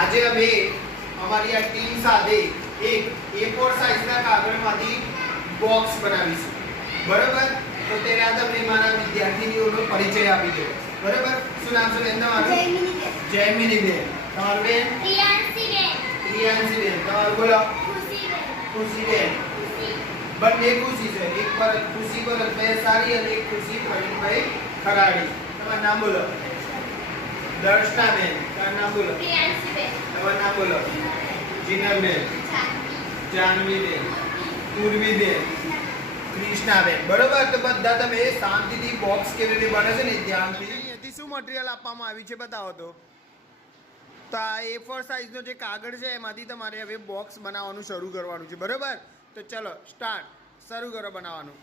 આજે અમે અમારી આ ટીમ સાથે એક A4 સાઈઝના કાગળમાંથી બોક્સ બનાવીશું. બરાબર? તો તેના તમને મારા વિદ્યાર્થીનીઓનો પરિચય આપી દો. બરાબર? શું નામ છે બેન તમારું? જયમિનીબેન. તમારું બેન? પ્રિયાંશીબેન. તમારું બોલો? ખુશીબેન. બંને ખુશી છે. એક પર ખુશી પર સારી અને એક ખુશી પ્રવીણભાઈ ખરાડી. તમારું નામ બોલો? દર્શનાબેન. તમારું નામ બોલો? પ્રિયાંશીબેન. તમારું નામ બોલો? જીનલબેન. જાનવીબેન. પૂર્વીબેન. કૃષ્ણાબેન. બરોબર? તો બધા તમે શાંતિથી બોક્સ કેવી રીતે બને છે ને ધ્યાનથી. અહીંયાથી શું મટીરિયલ આપવામાં આવ્યું છે બતાવો તો. તો આ A4 સાઈઝનો જે કાગળ છે એમાંથી તમારે હવે બોક્સ બનાવવાનું શરૂ કરવાનું છે. બરોબર? તો ચલો સ્ટાર્ટ. શરૂ કરો બનાવવાનું.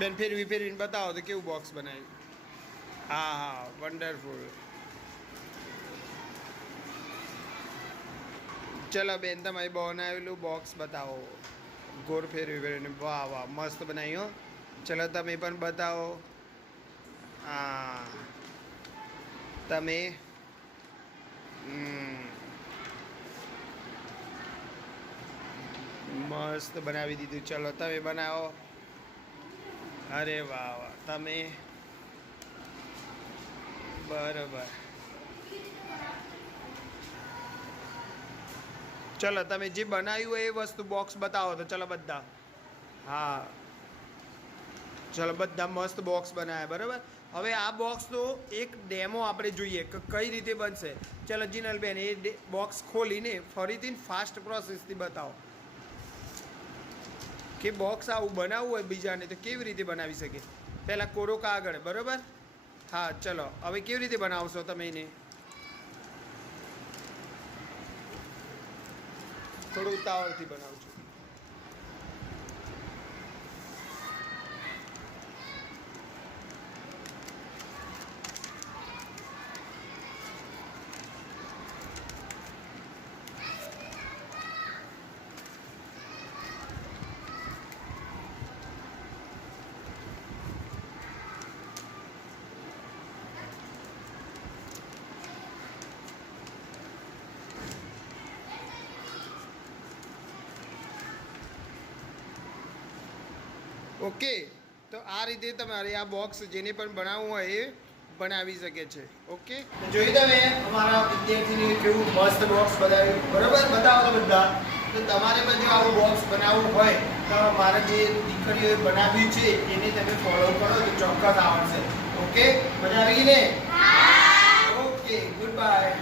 બેન ફેરવીને બતાવો તો કેવું બોક્સ બનાવ્યું. હા હા, વન્ડરફુલ. ચલો બેન તમારી બનાવેલું બોક્સ બતાવો. ગોળ ફેરવીને. વાહ વાહ, મસ્ત બનાવ્યું. ચલો તમે પણ બતાવો. હા તમે મસ્ત બનાવી દીધું. ચલો તમે બનાવો. અરે વાહ વાહ, તમે બરાબર. ચલો તમે જે બનાવ્યું એ વસ્તુ બોક્સ બતાવો તો. ચલો બધા. હા ચલો બધા મસ્ત બોક્સ બનાવ્યા. બરાબર? હવે આ બોક્સનો એક ડેમો આપણે જોઈએ કે કઈ રીતે બનશે. ચલો જીનલબેન એ બોક્સ ખોલીને ફરીથી ફાસ્ટ પ્રોસેસથી બતાવો કે બોક્સ આવું બનાવવું હોય બીજાને તો કેવી રીતે બનાવી શકે. પહેલાં કોરો કાગળ. બરાબર? હા ચલો હવે કેવી રીતે બનાવશો તમે એને? થોડું ઉતાવળથી બનાવજો. ઓકે, તો આ રીતે તમારે આ બોક્સ જેને પણ બનાવવું હોય એ બનાવી શકે છે. ઓકે, જોઈ તમે અમારા વિદ્યાર્થીને કેવું મસ્ત બોક્સ બનાવ્યું. બરાબર? બતાવો તો બધા. તો તમારે પણ જો આવું બોક્સ બનાવવું હોય તો મારા જે દીકરીઓએ બનાવ્યું છે એને તમે ફોલો કરો તો ચોક્કસ આવડશે. ઓકે, મજા આવી ગઈ ને? Okay, good bye.